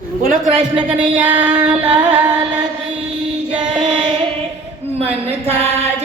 બોલો કૃષ્ણ કનૈયા લાલ કી જય. મન થાજે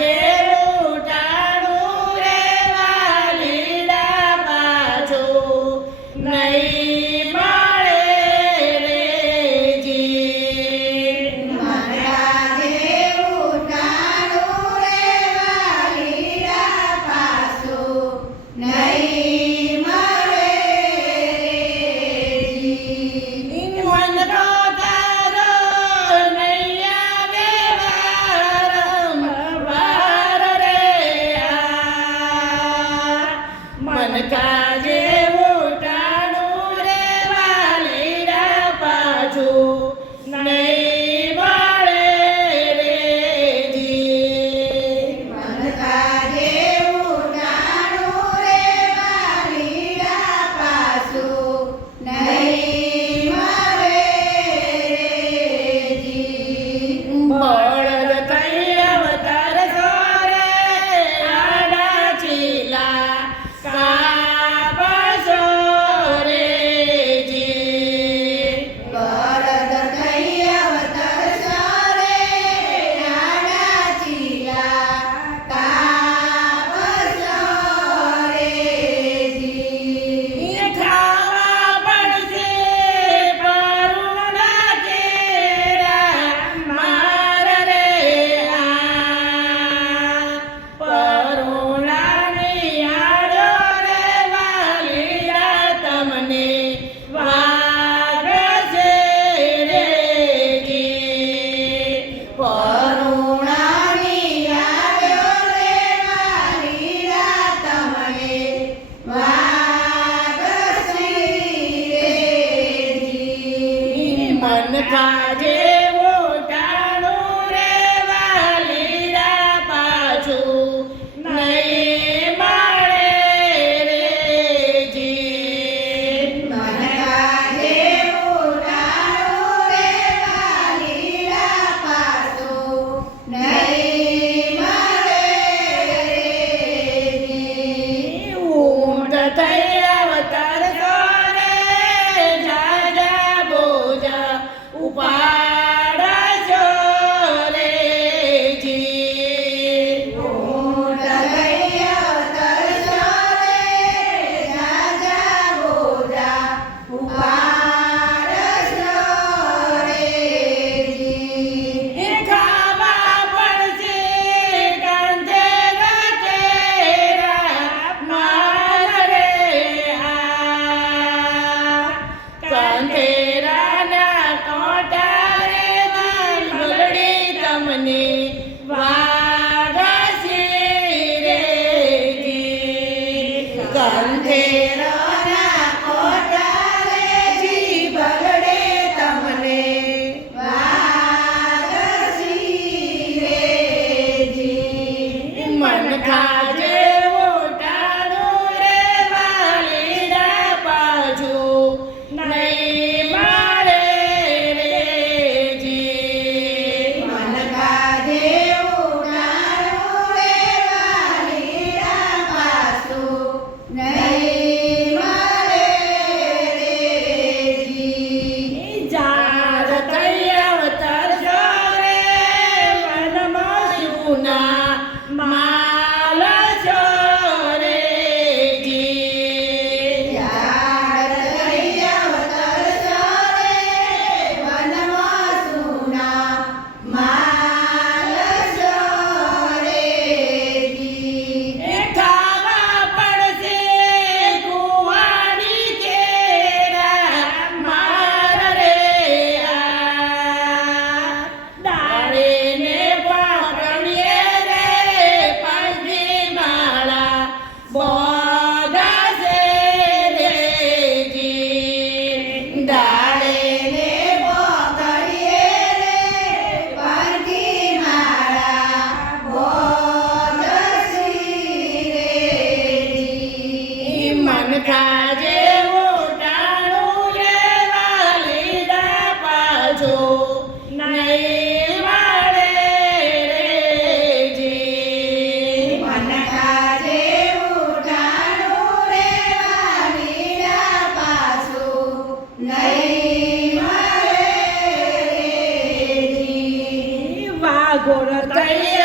por el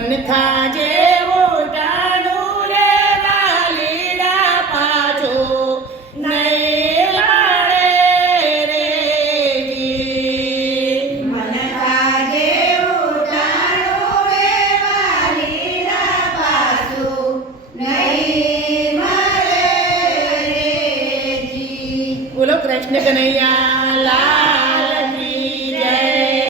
મન જેવું